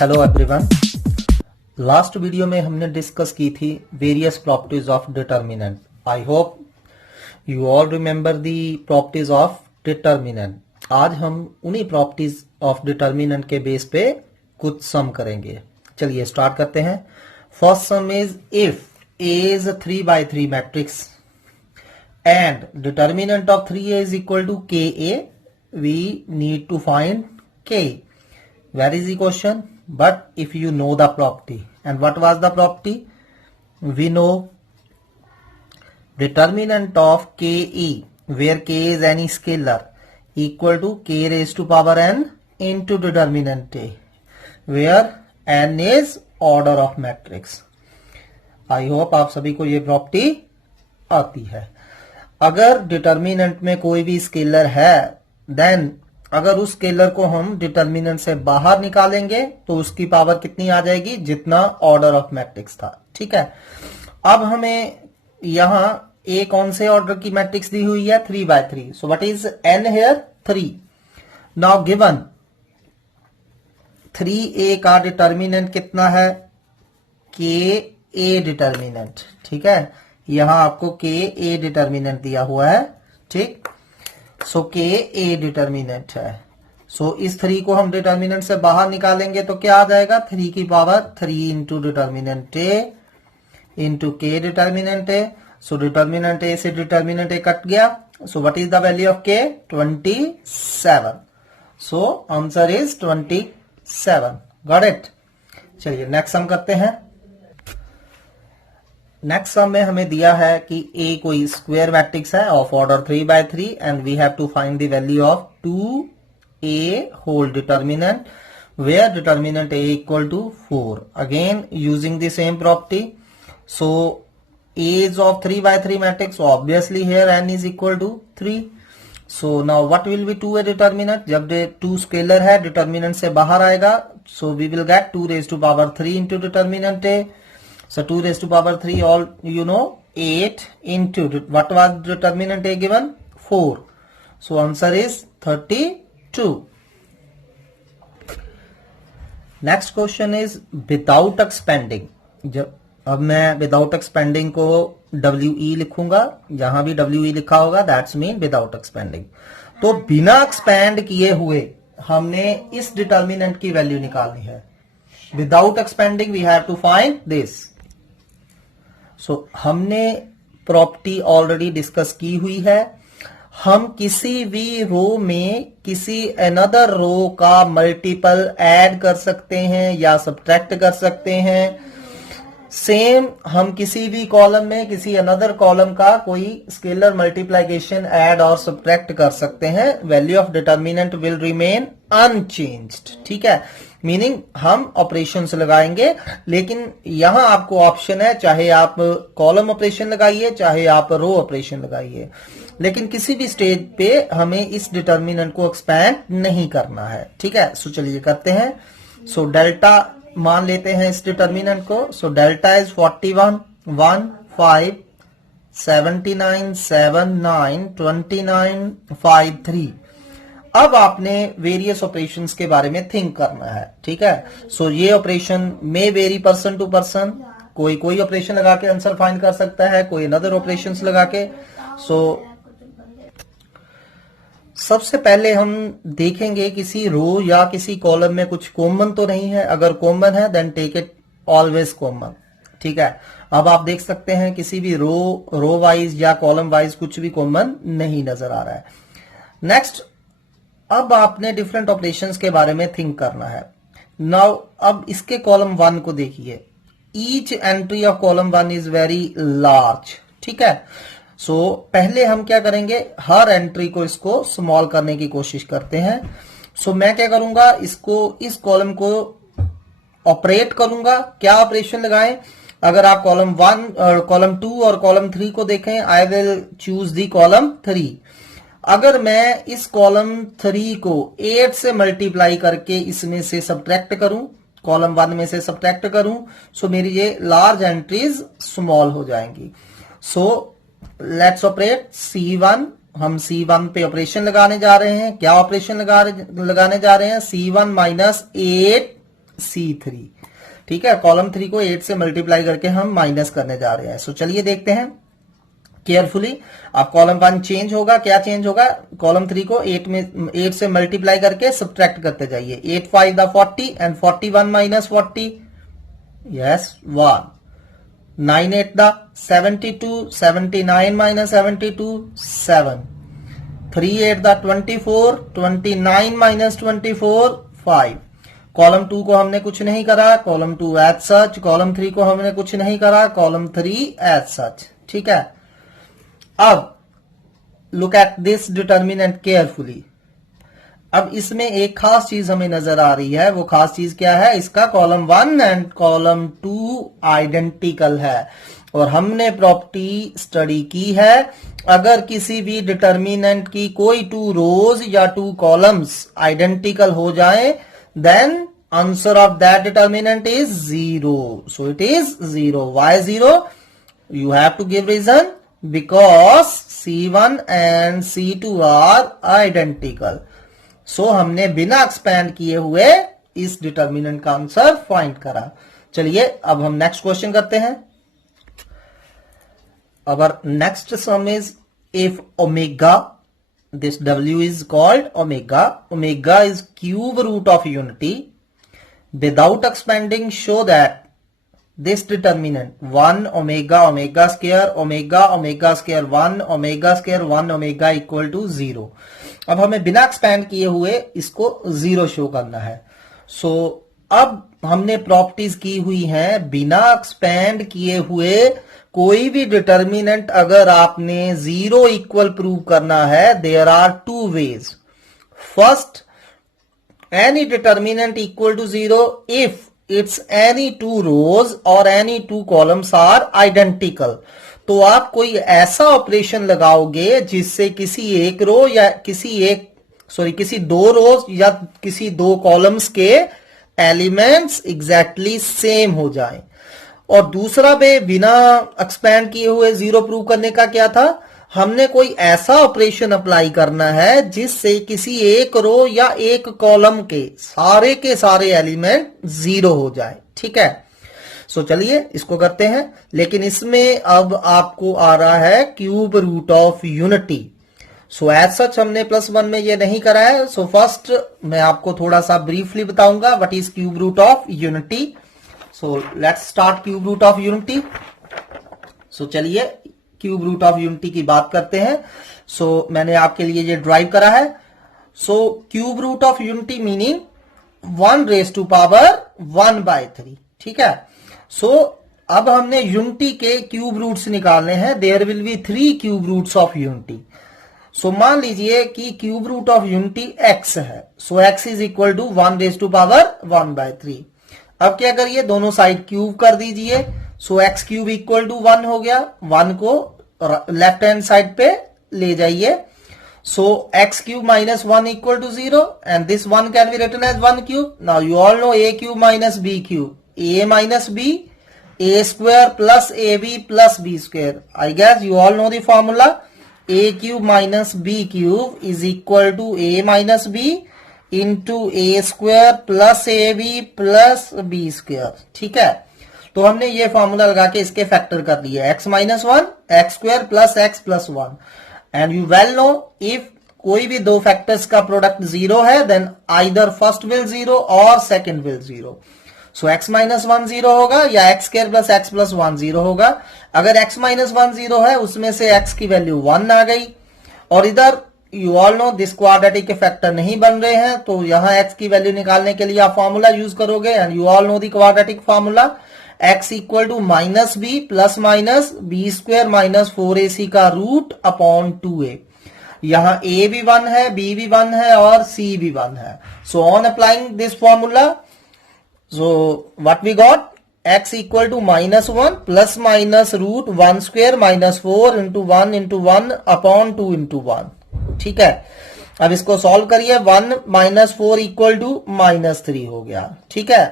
Hello everyone. Last video में हमने discuss की थी various properties of determinant. I hope you all remember the properties of determinant. आज हम उन्हीं प्रॉपर्टीज ऑफ डिटर्मिनेंट के बेस पे कुछ सम करेंगे। चलिए स्टार्ट करते हैं। First some is if A is a 3x3 matrix and determinant of 3A is equal to KA, we need to find K. Where is the question? But if you know the property, and what was the property? We know determinant of KE, where K is any scalar, equal to K raised to power n into determinant A, where n is order of matrix. I hope आप सभी को ये property आती है। अगर determinant में कोई भी स्केलर है, देन अगर उस स्केलर को हम डिटर्मिनेंट से बाहर निकालेंगे तो उसकी पावर कितनी आ जाएगी, जितना ऑर्डर ऑफ मैट्रिक्स था। ठीक है, अब हमें यहां ए कौन से ऑर्डर की मैट्रिक्स दी हुई है, 3x3। So what is an here, 3। Now given 3a का डिटर्मिनेंट कितना है, के ए डिटर्मिनेंट। ठीक है, यहां आपको के ए डिटर्मिनेंट दिया हुआ है। ठीक, सो के ए डिटर्मिनेंट है। सो इस 3 को हम डिटर्मिनेंट से बाहर निकालेंगे तो क्या आ जाएगा, 3 की पावर 3 इंटू डिटर्मिनेंट ए इंटू के डिटर्मिनेंट ए। सो डिटर्मिनेंट ए से डिटर्मिनेंट ए कट गया। So what is the value of के, 27। सो आंसर इज 27। Got it. चलिए नेक्स्ट सम करते हैं। नेक्स्ट सम में हमें दिया है कि ए कोई स्क्वायर मैट्रिक्स है of order 3x3 and we have to find the value of 2a whole determinant where determinant a equal to 4। Again using the same property. So a is of 3x3 matrix, so obviously here n is equal to 3. So now what will be 2a determinant? जब 2 scalar है, determinant से बाहर आएगा, so we will get 2 raised to power 3 into determinant a. So 2 raised to power 3, all you know, 8 into what was determinant A given, 4. So answer is 32. Next question is without expanding. जब अब मैं without expanding को WE लिखूंगा, जहां भी WE लिखा होगा that's mean without expanding। तो बिना एक्सपैंड किए हुए हमने इस डिटर्मिनेंट की वैल्यू निकालनी है। Without expanding we have to find this। सो हमने प्रॉपर्टी ऑलरेडी डिस्कस की हुई है। हम किसी भी रो में किसी अनदर रो का मल्टीपल ऐड कर सकते हैं या सब्ट्रैक्ट कर सकते हैं। सेम हम किसी भी कॉलम में किसी अनदर कॉलम का कोई स्केलर मल्टीप्लिकेशन ऐड और सब्ट्रैक्ट कर सकते हैं। Value of determinant will remain unchanged. ठीक है, मीनिंग हम ऑपरेशंस लगाएंगे, लेकिन यहां आपको ऑप्शन है, चाहे आप कॉलम ऑपरेशन लगाइए चाहे आप रो ऑपरेशन लगाइए, लेकिन किसी भी स्टेज पे हमें इस डिटर्मिनेंट को एक्सपैंड नहीं करना है। ठीक है, सो चलिए करते हैं। सो डेल्टा मान लेते हैं इस डिटर्मिनेंट को। So delta is 41, 1, 5, 79, 7, 9, 29, 5, 3। अब आपने वेरियस ऑपरेशंस के बारे में थिंक करना है। ठीक है, सो ये ऑपरेशन में वेरी पर्सन टू पर्सन। कोई ऑपरेशन लगा के आंसर फाइंड कर सकता है, कोई अनदर ऑपरेशंस लगा के। सो सबसे पहले हम देखेंगे किसी रो या किसी कॉलम में कुछ कॉमन तो नहीं है। अगर कॉमन है then take it always common. ठीक है, अब आप देख सकते हैं किसी भी रो वाइज या कॉलम वाइज कुछ भी कॉमन नहीं नजर आ रहा है। नेक्स्ट, अब आपने डिफरेंट ऑपरेशंस के बारे में थिंक करना है। नाउ अब इसके कॉलम 1 को देखिए। Each entry of column 1 is very large. ठीक है, सो पहले हम क्या करेंगे, हर एंट्री को इसको स्मॉल करने की कोशिश करते हैं। सो मैं क्या करूंगा, इसको इस कॉलम को ऑपरेट करूंगा। क्या ऑपरेशन लगाएं, अगर आप कॉलम 1 और कॉलम 2 और कॉलम 3 को देखें, I will choose the column 3। अगर मैं इस कॉलम 3 को 8 से मल्टीप्लाई करके इसमें से सब्ट्रैक्ट करूं, कॉलम 1 में से सब्ट्रैक्ट करूं, सो मेरी ये लार्ज एंट्रीज स्मॉल हो जाएंगी। So let's operate C1। हम C1 पे ऑपरेशन लगाने जा रहे हैं। क्या ऑपरेशन लगाने जा रहे हैं, C1 माइनस 8 C3। ठीक है, कॉलम 3 को 8 से मल्टीप्लाई करके हम माइनस करने जा रहे हैं। सो चलिए देखते हैं केयरफुली। अब कॉलम 1 चेंज होगा, क्या चेंज होगा, कॉलम 3 को 8 से मल्टीप्लाई करके सब्ट्रैक्ट करते जाइए। 8 5 the 40 and 41 minus 40, yes 1। 9 8 the 72, 79 minus 72 7। 3 8 the 24, 29 minus 24 5। Column 2 को हमने कुछ नहीं करा, कॉलम 2 एज सच। कॉलम 3 को हमने कुछ नहीं करा, कॉलम 3 एज सच। ठीक है, अब look at this determinant carefully. अब इसमें एक खास चीज हमें नजर आ रही है, वो खास चीज क्या है, इसका कॉलम 1 एंड कॉलम 2 आइडेंटिकल है। और हमने प्रॉपर्टी स्टडी की है, अगर किसी भी डिटर्मिनेंट की कोई 2 रोज या 2 कॉलम्स आइडेंटिकल हो जाए, then answer of that determinant is 0. So it is 0. Why 0? You have to give reason, because C1 and C2 are identical. So हमने बिना एक्सपैंड किए हुए इस डिटर्मिनेंट का आंसर फाइंड करा। चलिए अब हम नेक्स्ट क्वेश्चन करते हैं। Our next sum is, if omega, this W is called omega. Omega is cube root of unity. Without expanding, show that this determinant 1 omega omega square omega omega square 1 omega square 1 omega equal to 0. अब हमें बिना expand किए हुए इसको 0 show करना है। सो अब हमने प्रॉपर्टीज की हुई हैं, बिना एक्सपैंड किए हुए कोई भी डिटर्मिनेंट अगर आपने 0 इक्वल प्रूव करना है, there are 2 ways. First, any determinant equal to 0 if it's any 2 rows और एनी 2 कॉलम्स आर आइडेंटिकल। तो आप कोई ऐसा ऑपरेशन लगाओगे जिससे किसी एक रो या किसी 2 रोज या किसी 2 कॉलम्स के एलिमेंट्स एग्जैक्टली सेम हो जाएं। और दूसरा बिना एक्सपैंड किए हुए 0 प्रूव करने का क्या था, हमने कोई ऐसा ऑपरेशन अप्लाई करना है जिससे किसी एक रो या एक कॉलम के सारे एलिमेंट 0 हो जाए। ठीक है, सो चलिए इसको करते हैं। लेकिन इसमें अब आपको आ रहा है cube root of unity. So as such हमने +1 में ये नहीं करा है। सो फर्स्ट मैं आपको थोड़ा सा ब्रीफली बताऊंगा what is cube root of unity. So let's start cube root of unity. So चलिए क्यूब रूट ऑफ यूनिटी की बात करते हैं। सो मैंने आपके लिए ये ड्राइव करा है। So cube root of unity meaning 1 raised to power 1/3। ठीक है, सो अब हमने यूनिटी के क्यूब रूट्स निकालने हैं। There will be 3 cube roots of unity. So मान लीजिए कि cube root of unity x है। So x is equal to 1 raised to power 1/3। अब क्या करिए, दोनों साइड क्यूब कर दीजिए। सो x क्यूब इक्वल टू 1 हो गया। 1 को लेफ्ट हैंड साइड पे ले जाइए। So x cube minus 1 equal to 0 and this 1 can be written as 1 cube. Now you all know a cube minus b cube, a minus b, a square plus ab plus b square. I guess you all know the formula, a cube minus b cube is equal to a minus b into a square plus ab plus b square. ठीक है, तो हमने ये formula लगा के इसके factor कर दिए, x minus 1 x square plus x plus 1। And you well know if कोई भी 2 फैक्टर्स का प्रोडक्ट 0 है देन आइदर फर्स्ट विल 0 और second will 0। So x minus 1 0 होगा या x square plus x plus 1 0 होगा। अगर x माइनस 1 0 है उसमें से x की वैल्यू 1 आ गई। और इधर you all no this quadratic के फैक्टर नहीं बन रहे हैं, तो यहां x की वैल्यू निकालने के लिए आप फॉर्मूला यूज करोगे। And you all know the quadratic formula, x equal to minus B plus minus B square minus 4ac का रूट अपॉन 2a। यहां a भी 1 है, b भी 1 है और c भी 1 है। So on applying this formula, so what we got, x equal to minus 1 plus minus root 1 square minus 4 into 1 upon 2 into 1। ठीक है, अब इसको सॉल्व करिए। 1 माइनस 4 इक्वल टू माइनस 3 हो गया। ठीक है,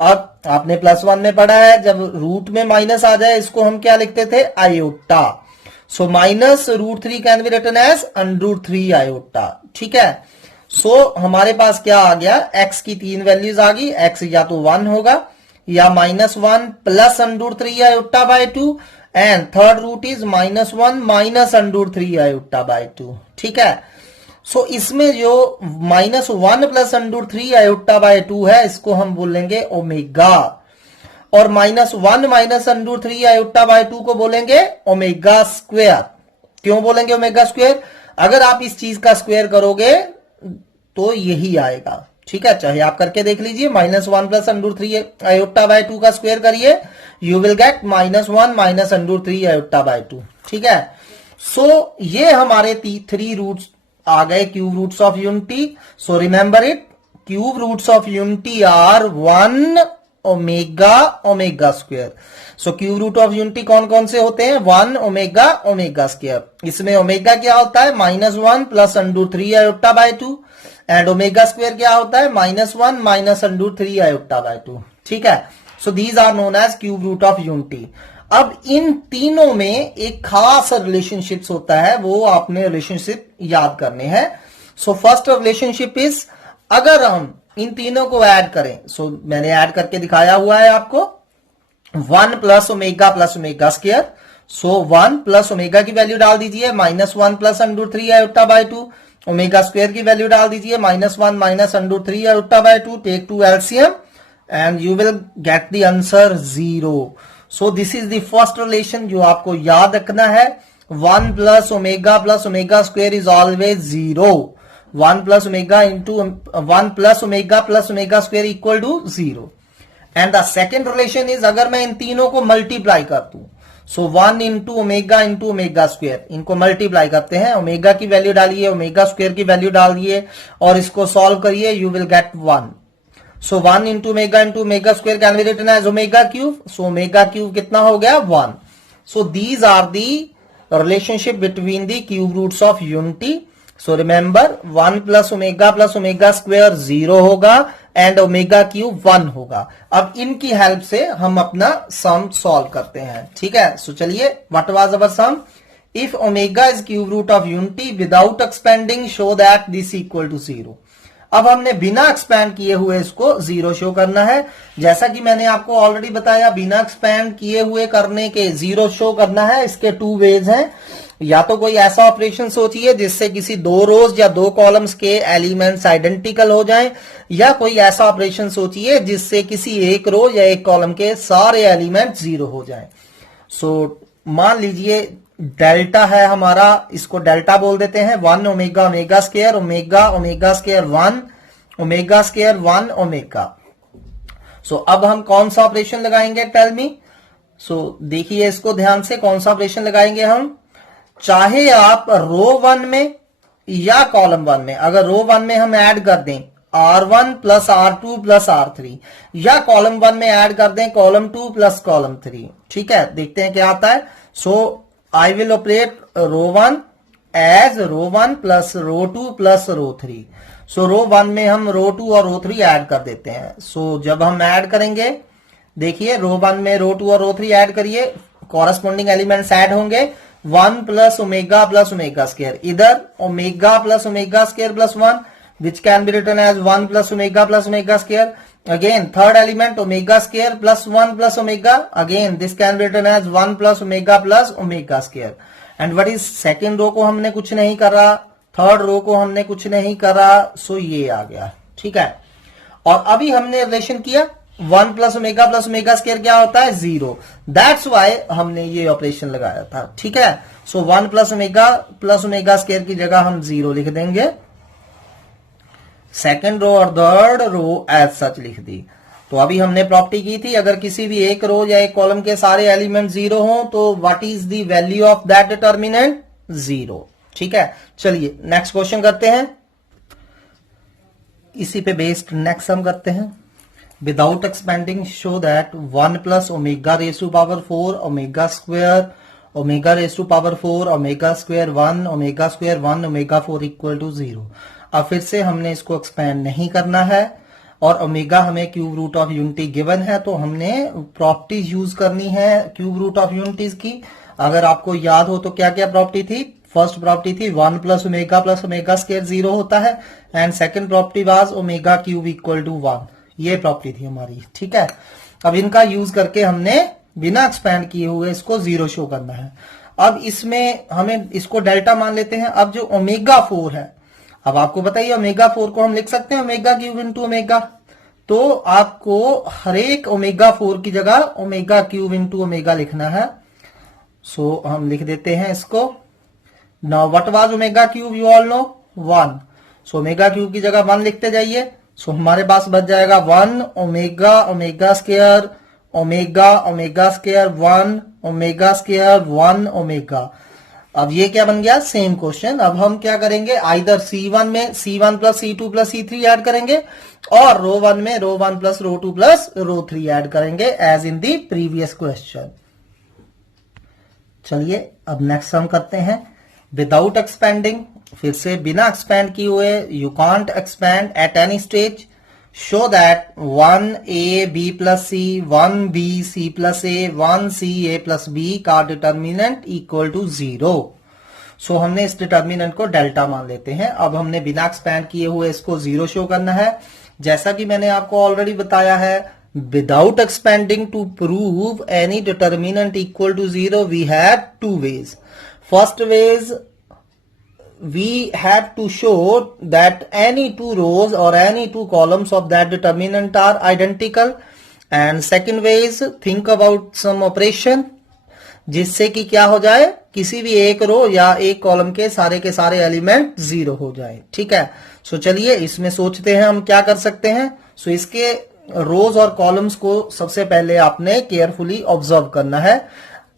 अब आपने +1 में पढ़ा है, जब रूट में माइनस आ जाए इसको हम क्या लिखते थे, iota. So minus √3 can be written as √3 iota. ठीक है, हमारे पास क्या आ गया, x की 3 वैल्यूज आ गई, x या तो 1 होगा या -1 plus √3 iota by 2 and third root is -1 minus √3 iota by 2। ठीक है, इसमें जो -1 प्लस √3 आयोटा बाय 2 है इसको हम बोलेंगे ओमेगा, और -1 माइनस √3 आयोटा बाय 2 को बोलेंगे ओमेगा स्क्वायर। क्यों बोलेंगे ओमेगा स्क्वायर? अगर आप इस चीज का स्क्वायर करोगे तो यही आएगा। ठीक है, चाहे आप करके देख लीजिए, -1 प्लस √3 आयोटा बाय 2 का स्क्वायर करिए, you will get -1 minus √3 iota by 2। ठीक है, ये हमारे 3 रूट्स आ गए cube roots of unity. So remember it, cube roots of unity are 1 omega omega square. Cube root of unity कौन कौन से होते हैं? 1 ओमेगा ओमेगा स्क्वायर। इसमें ओमेगा क्या होता है? -1 plus √3 iota by 2 and omega square क्या होता है? -1 माइनस √3 आयोटा बाय 2। ठीक है, these are known as cube root of unity. अब इन तीनों में एक खास रिलेशनशिप्स होता है, वो आपने रिलेशनशिप याद करने हैं। फर्स्ट रिलेशनशिप इज, अगर हम इन तीनों को ऐड करें, मैंने ऐड करके दिखाया हुआ है आपको, 1 plus omega square. 1 plus omega की वैल्यू डाल दीजिए, -1 plus √3 iota by 2, omega square की वैल्यू डाल दीजिए, -1 minus √3 iota by 2, take 2 LCM and you will get the answer 0। This is the first relation जो आपको याद रखना है। 1 plus omega square is always 0। 1 plus omega into 1 plus omega square equal to 0। And the second relation is, अगर मैं इन तीनों को multiply कर दूं, 1 इंटू ओमेगा स्क्वायर, इनको मल्टीप्लाई करते हैं, ओमेगा की वैल्यू डालिए, ओमेगा स्क्वायर की वैल्यू डाल दिए और इसको सॉल्व करिए, you will get 1। 1 into omega square can be written as omega cube. Omega cube कितना हो गया? 1। These are the relationship between the cube roots of unity. Remember, 1 plus omega square 0 होगा एंड ओमेगा क्यूब 1 होगा। अब इनकी help से हम अपना सम सॉल्व करते हैं। ठीक है, चलिए, what was our sum? If omega is cube root of unity without expanding show that this equal to 0। अब हमने बिना एक्सपैंड किए हुए इसको 0 शो करना है। जैसा कि मैंने आपको ऑलरेडी बताया, बिना एक्सपैंड किए हुए करने के 0 शो करना है, इसके 2 वेज हैं। या तो कोई ऐसा ऑपरेशन सोचिए जिससे किसी 2 रोज या 2 कॉलम्स के एलिमेंट्स आइडेंटिकल हो जाएं, या कोई ऐसा ऑपरेशन सोचिए जिससे किसी एक रो या एक कॉलम के सारे एलिमेंट 0 हो जाएं। मान लीजिए डेल्टा है हमारा, इसको डेल्टा बोल देते हैं, 1 omega square 1 omega square 1 omega. अब हम कौन सा ऑपरेशन लगाएंगे? Tell me. देखिए इसको ध्यान से, कौन सा ऑपरेशन लगाएंगे हम? चाहे आप रो 1 में या कॉलम 1 में, अगर रो 1 में हम ऐड कर दें R1 plus R2 plus R3, या कॉलम 1 में ऐड कर दें कॉलम 2 प्लस कॉलम 3। ठीक है, देखते हैं क्या आता है। I will operate row 1 as row 1 plus row 2 plus row 3। row 1 में हम row 2 और row 3 ऐड कर देते हैं। जब हम ऐड करेंगे, देखिए row 1 में row 2 और row 3 ऐड करिए, कॉरस्पॉन्डिंग एलिमेंट्स ऐड होंगे, 1 प्लस ओमेगा स्क्वायर, इधर omega square plus 1 which can be written as 1 plus omega square. Again, third element omega square plus 1 plus omega. Again, this can be written as 1 plus omega square. And what is second रो को हमने कुछ नहीं करा, third row को हमने कुछ नहीं करा, ये आ गया। ठीक है, और अभी हमने रिलेशन किया 1 प्लस ओमेगा स्क्वायर क्या होता है? 0। दैट्स वाई हमने ये ऑपरेशन लगाया था। ठीक है, 1 प्लस ओमेगा स्क्वायर की जगह हम 0 लिख देंगे, सेकेंड रो और थर्ड रो एज सच लिख दी। तो अभी हमने प्रॉपर्टी की थी, अगर किसी भी एक रो या एक कॉलम के सारे एलिमेंट 0 हो तो what is the value of that determinant? 0। ठीक है, चलिए नेक्स्ट क्वेश्चन करते हैं, इसी पे बेस्ड नेक्स्ट हम करते हैं। Without expanding show that 1 plus omega raise to power 4 omega square omega raise to power 4 omega square 1 omega square 1 omega 4 equal to 0। अब फिर से हमने इसको एक्सपेंड नहीं करना है, और ओमेगा हमें cube root of unity given है, तो हमने प्रॉपर्टीज यूज करनी है क्यूब रूट ऑफ यूनिटीज की। अगर आपको याद हो तो क्या क्या प्रॉपर्टी थी? फर्स्ट प्रॉपर्टी थी 1 प्लस ओमेगा स्क्वायर 0 होता है, and second property was omega cube equal to 1। ये प्रॉपर्टी थी हमारी, ठीक है। अब इनका यूज करके हमने बिना एक्सपैंड किए हुए इसको 0 शो करना है। अब इसमें हमें इसको डेल्टा मान लेते हैं। अब जो ओमेगा 4 है, अब आपको बताइए ओमेगा 4 को हम लिख सकते हैं ओमेगा क्यूब इंटू ओमेगा, तो आपको हर एक ओमेगा 4 की जगह ओमेगा क्यूब इंटू ओमेगा लिखना है। सो हम लिख देते हैं इसको। Now what was omega cube, you all no 1। So omega cube की जगह 1 लिखते जाइए। सो हमारे पास बच जाएगा 1 omega omega square omega omega square 1 omega square 1 omega. अब ये क्या बन गया, सेम क्वेश्चन। अब हम क्या करेंगे, आइदर C1 में C1 plus C2 plus C3 add करेंगे, और रो 1 में row 1 plus row 2 plus row 3 add करेंगे, as in the previous question. चलिए अब नेक्स्ट हम करते हैं विदाउट एक्सपेंडिंग। फिर से बिना एक्सपेंड किए हुए, you can't expand at any stage, show that 1a b plus c 1b c plus a 1c a plus b का डिटर्मिनेंट इक्वल टू 0। सो हमने इस डिटर्मिनेंट को डेल्टा मान लेते हैं। अब हमने बिना एक्सपैंड किए हुए इसको 0 शो करना है। जैसा कि मैंने आपको ऑलरेडी बताया है, without expanding to prove any determinant equal to 0 we have 2 ways। First ways, we have to show that any 2 rows or any 2 columns of that determinant are identical, and second way is think about some operation जिससे कि क्या हो जाए, किसी भी एक रो या एक कॉलम के सारे एलिमेंट 0 हो जाए, ठीक है। सो चलिए इसमें सोचते हैं हम क्या कर सकते हैं। सो इसके रोज और कॉलम्स को सबसे पहले आपने केयरफुली ऑब्जर्व करना है।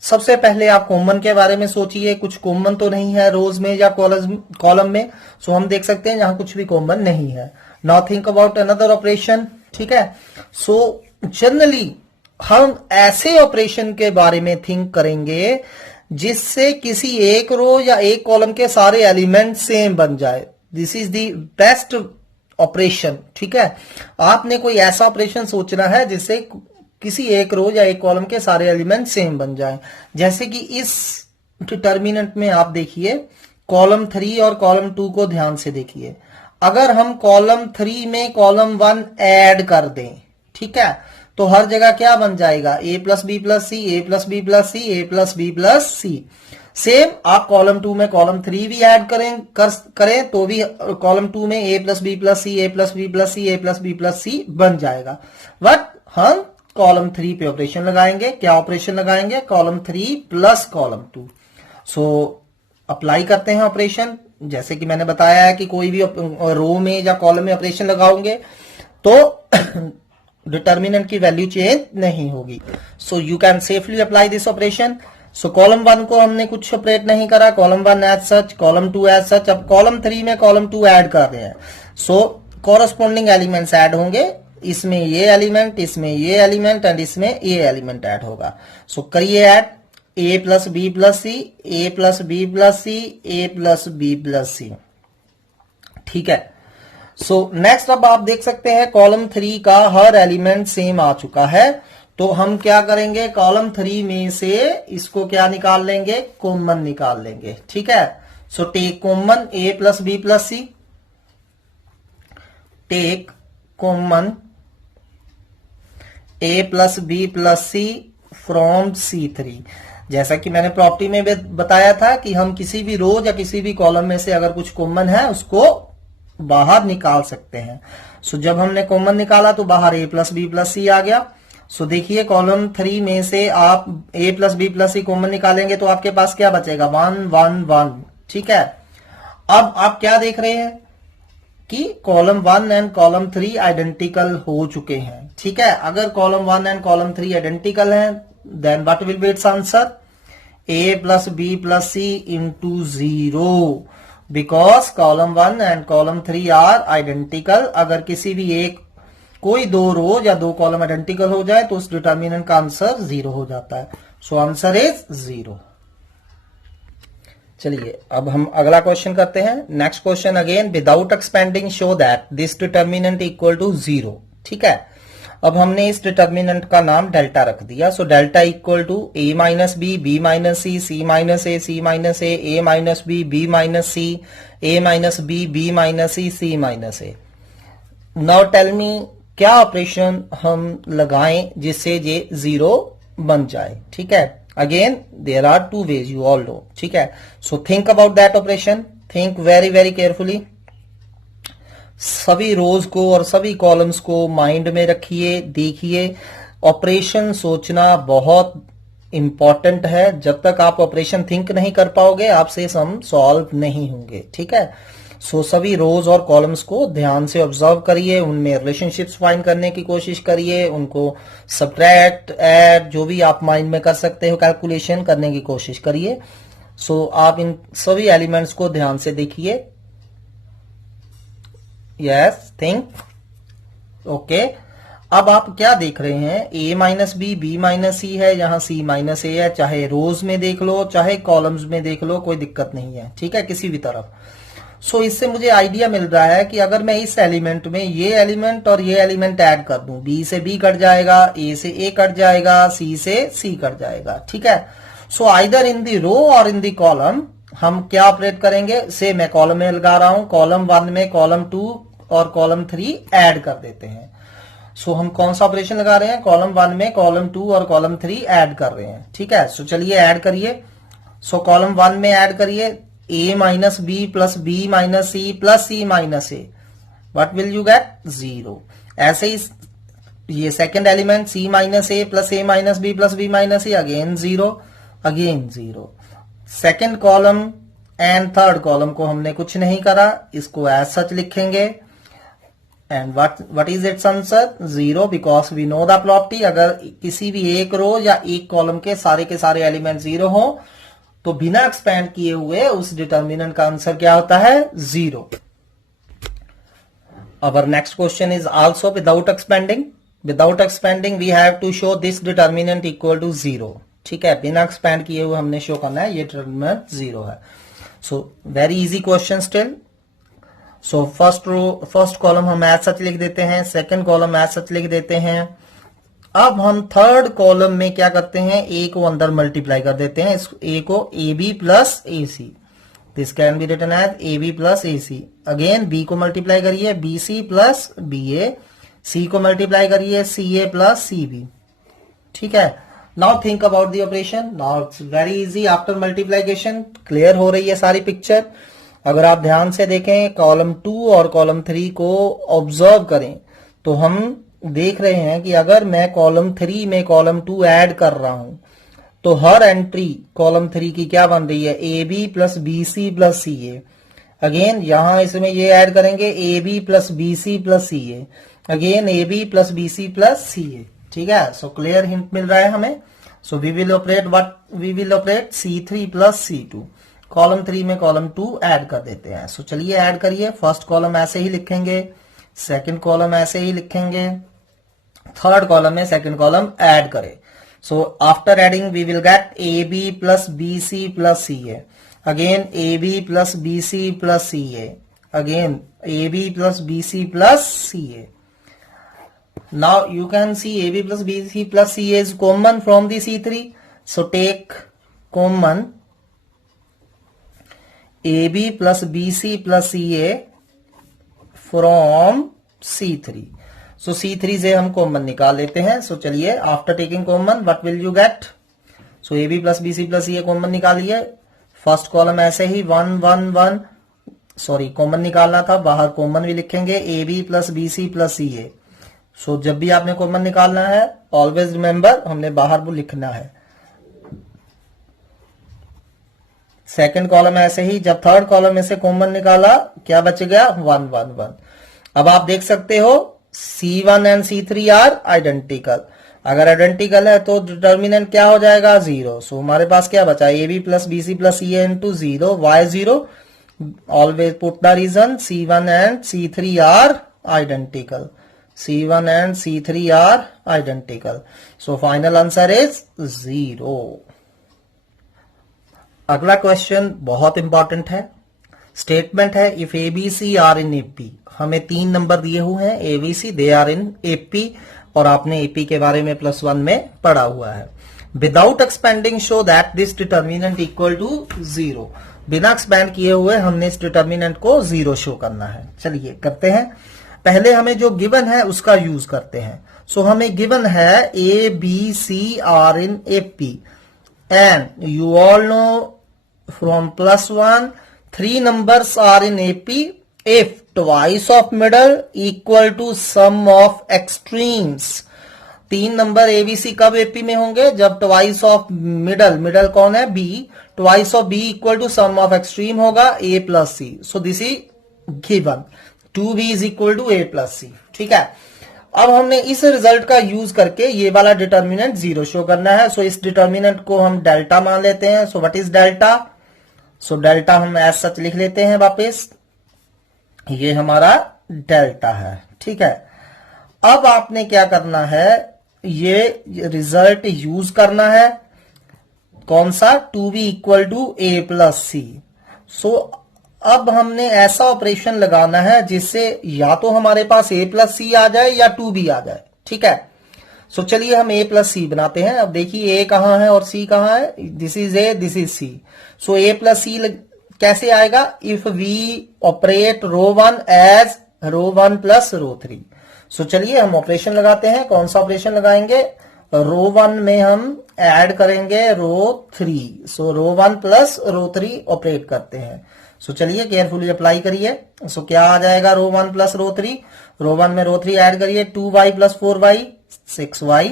सबसे पहले आप कॉमन के बारे में सोचिए, कुछ कॉमन तो नहीं है रोज में या कॉलम में। सो हम देख सकते हैं यहां कुछ भी कॉमन नहीं है। Now think about another operation, ठीक है। सो जनरली हम ऐसे ऑपरेशन के बारे में थिंक करेंगे जिससे किसी एक रो या एक कॉलम के सारे एलिमेंट सेम बन जाए। This is the best operation, ठीक है। आपने कोई ऐसा ऑपरेशन सोचना है जिससे किसी एक रो या एक कॉलम के सारे एलिमेंट सेम बन जाएं। जैसे कि इस डिटर्मिनेंट में आप देखिए कॉलम 3 और कॉलम 2 को ध्यान से देखिए। अगर हम कॉलम 3 में कॉलम 1 ऐड कर दें, ठीक है, तो हर जगह क्या बन जाएगा, a plus B plus C, A plus B plus C, A plus B plus c. Same आप कॉलम 2 में कॉलम 3 भी ऐड करें तो भी कॉलम 2 में a plus B plus C, A plus B plus C, A plus B plus C बन जाएगा। But हम कॉलम 3 पे ऑपरेशन लगाएंगे। क्या ऑपरेशन लगाएंगे, column 3 plus column 2। So apply करते हैं ऑपरेशन। जैसे कि मैंने बताया है कि कोई भी रो में या कॉलम में ऑपरेशन लगाओगे तो डिटर्मिनेंट की वैल्यू चेंज नहीं होगी। So you can safely apply this operation. So column 1 को हमने कुछ ऑपरेट नहीं करा, column 1 as such, column 2 as such. अब कॉलम 3 में कॉलम 2 ऐड कर रहे हैं, सो कॉरस्पॉन्डिंग एलिमेंट्स ऐड होंगे। इसमें ये एलिमेंट, इसमें ये एलिमेंट एंड इसमें ये एलिमेंट ऐड होगा। सो करिए add a plus B plus C, A plus B plus C, A plus B plus C, ठीक है। सो नेक्स्ट अब आप देख सकते हैं कॉलम 3 का हर एलिमेंट सेम आ चुका है। तो हम क्या करेंगे, कॉलम 3 में से इसको क्या निकाल लेंगे, कॉमन निकाल लेंगे, ठीक है। So take common a plus B plus c, take common a plus B plus c from C3। जैसा कि मैंने प्रॉपर्टी में बताया था कि हम किसी भी रो या किसी भी कॉलम में से अगर कुछ कॉमन है उसको बाहर निकाल सकते हैं। सो जब हमने कॉमन निकाला तो बाहर a plus B plus c आ गया। सो देखिए कॉलम 3 में से आप a plus B plus c common निकालेंगे तो आपके पास क्या बचेगा, 1 1 1, ठीक है। अब आप क्या देख रहे हैं कि कॉलम 1 एंड कॉलम 3 आइडेंटिकल हो चुके हैं, ठीक है। अगर कॉलम 1 एंड कॉलम 3 आइडेंटिकल हैं then what will be its answer, a plus B plus c into 0, because column 1 and column 3 are identical. अगर किसी भी एक कोई 2 रो या 2 कॉलम आइडेंटिकल हो जाए तो उस डिटर्मिनेंट का आंसर 0 हो जाता है। So answer is 0। चलिए अब हम अगला क्वेश्चन करते हैं। Next question again without expanding show that this determinant equal to 0, ठीक है। अब हमने इस डिटर्मिनेंट का नाम डेल्टा रख दिया। So delta equal to a minus b minus c minus a minus b minus c, a minus b minus c minus a. Now tell me क्या ऑपरेशन हम लगाएं जिससे ये 0 बन जाए। ठीक है, again there are two ways, you all know. ठीक है, so think about that operation, think very very carefully. सभी रोज को और सभी कॉलम्स को माइंड में रखिए, देखिए। ऑपरेशन सोचना बहुत इंपॉर्टेंट है। जब तक आप ऑपरेशन थिंक नहीं कर पाओगे आपसे सम सॉल्व नहीं होंगे। ठीक है, सो सभी रोज और कॉलम्स को ध्यान से ऑब्जर्व करिए, उनमें रिलेशनशिप्स फाइंड करने की कोशिश करिए, उनको सब्ट्रैक्ट ऐड जो भी आप माइंड में कर सकते हो कैलकुलेशन करने की कोशिश करिए। सो आप इन सभी एलिमेंट्स को ध्यान से देखिए। Yes, think. ओके, अब आप क्या देख रहे हैं, a माइनस बी माइनस सी है, यहां c माइनस ए है। चाहे रोज में देख लो चाहे कॉलम्स में देख लो, कोई दिक्कत नहीं है। ठीक है, किसी भी तरफ। सो इससे मुझे आइडिया मिल रहा है कि अगर मैं इस एलिमेंट में ये एलिमेंट और ये एलिमेंट ऐड कर दूं, b से b कट जाएगा, a से a कट जाएगा, c से c कट जाएगा। ठीक है, सो आइदर इन दी रो और इन दी कॉलम हम क्या ऑपरेट करेंगे। से मैं कॉलम में लगा रहा हूं, कॉलम 1 में कॉलम 2 और कॉलम 3 ऐड कर देते हैं। सो हम कौन सा ऑपरेशन लगा रहे हैं, कॉलम 1 में कॉलम 2 और कॉलम 3 ऐड कर रहे हैं। ठीक है, सो चलिए ऐड करिए। सो कॉलम 1 में ऐड करिए a minus B plus b minus c plus c minus a, what will you get, 0। ऐसे ही ये second element c minus a plus a minus B plus b minus c, again 0, again 0। Second column and third column को हमने कुछ नहीं करा, इसको as such लिखेंगे। And what is its answer, 0, because we know the property. अगर किसी भी एक रो या एक कॉलम के सारे एलिमेंट 0 हो तो बिना एक्सपेंड किए हुए उस डिटर्मिनेंट का आंसर क्या होता है, 0। Our next question is also without expanding. Without expanding we have to show this determinant equal to 0. ठीक है, बिना एक्सपेंड किए हुए हमने शो करना है ये डिटर्मिनेंट 0 है। So very easy question still. सो फर्स्ट कॉलम हम एज सच लिख देते हैं, सेकंड कॉलम एज सच लिख देते हैं। अब हम थर्ड कॉलम में क्या करते हैं, ए को अंदर मल्टीप्लाई कर देते हैं, इस ए को A B plus A C, this can be written as A B plus A C. Again B को मल्टीप्लाई करिए B C plus B A, C को मल्टीप्लाई करिए सी ए प्लस सी बी। ठीक है, now think about the operation. Now it's very easy after multiplication. Clear हो रही है सारी पिक्चर। अगर आप ध्यान से देखें कॉलम 2 और कॉलम 3 को ऑब्जर्व करें तो हम देख रहे हैं कि अगर मैं कॉलम 3 में कॉलम 2 ऐड कर रहा हूं तो हर एंट्री कॉलम 3 की क्या बन रही है, A B plus B C plus C A. Again यहां इसमें ये ऐड करेंगे A B plus B C plus C A, again A B plus B C plus C A. ठीक है, सो क्लियर हिंट मिल रहा है हमें। So we will operate C3 plus C2। Column 3 में कॉलम 2 ऐड कर देते हैं। सो चलिए ऐड करिए। फर्स्ट कॉलम ऐसे ही लिखेंगे, सेकंड कॉलम ऐसे ही लिखेंगे, थर्ड कॉलम में सेकंड कॉलम ऐड करें। So after adding we will get a B plus B C plus C A, again A B plus B C plus C A, again A B plus B C plus C a. Now you can see AB plus BC plus CA is common from the C3. So take common AB plus BC plus CA from C3. So C3 से हम common निकाल लेते हैं। So चलिए after taking common what will you get? So AB plus BC plus CA common निकालिए। First column ऐसे ही 1 1 1, sorry common निकालना था, बाहर कॉमन भी लिखेंगे AB plus BC plus CA। सो जब भी आपने कॉमन निकालना है ऑलवेज रिमेंबर हमने बाहर वो लिखना है। सेकंड कॉलम ऐसे ही, जब थर्ड कॉलम में से कॉमन निकाला क्या बच गया, 1 1 1। अब आप देख सकते हो C1 and C3 are identical. अगर आइडेंटिकल है तो डिटर्मिनेंट क्या हो जाएगा, 0। सो हमारे पास क्या बचा, a B plus B C plus C a into 0। Why 0, always put the reason C1 and C3 are identical. C1 and C3 are identical. So final answer is 0. अगला क्वेश्चन बहुत इंपॉर्टेंट है। स्टेटमेंट है if ABC are in AP। हमें 3 number दिए हुए हैं ABC, they are in AP और आपने एपी के बारे में +1 में पढ़ा हुआ है। Without expanding show that this determinant equal to 0। बिना एक्सपेंड किए हुए हमने इस डिटर्मिनेंट को 0 शो करना है। चलिए करते हैं। पहले हमें जो गिवन है उसका यूज करते हैं। सो हमें गिवन है ए b c are in AP and you all know from +1 3 numbers are in AP if twice of middle equal to sum of extremes। 3 number ABC कब एपी में होंगे? जब ट्वाइस ऑफ मिडल, मिडल कौन है? B, twice of B equal to sum of extreme होगा A plus C. So this is given 2b is equal to A plus C. ठीक है, अब हमने इस रिजल्ट का यूज करके ये वाला डिटर्मिनेंट 0 शो करना है। सो इस डिटर्मिनेंट को हम डेल्टा मान लेते हैं। So what is delta? So delta हम एज सच लिख लेते हैं वापस, ये हमारा डेल्टा है। ठीक है, अब आपने क्या करना है, ये रिजल्ट यूज करना है। कौन सा? 2b equal to A plus C. So अब हमने ऐसा ऑपरेशन लगाना है जिससे या तो हमारे पास a प्लस सी आ जाए या 2b आ जाए। ठीक है, सो चलिए हम a प्लस सी बनाते हैं। अब देखिए a कहां है और c कहां है? This is a, this is c। So a plus C कैसे आएगा? If we operate row 1 as row 1 plus row 3। So चलिए हम ऑपरेशन लगाते हैं। कौन सा ऑपरेशन लगाएंगे? रो 1 में हम ऐड करेंगे रो 3। सो रो 1 प्लस रो 3 ऑपरेट करते हैं। सो चलिए केयरफुली अप्लाई करिए। सो क्या आ जाएगा? रो 1 प्लस रो 3, रो 1 में रो 3 ऐड करिए, 2y प्लस 4y 6y,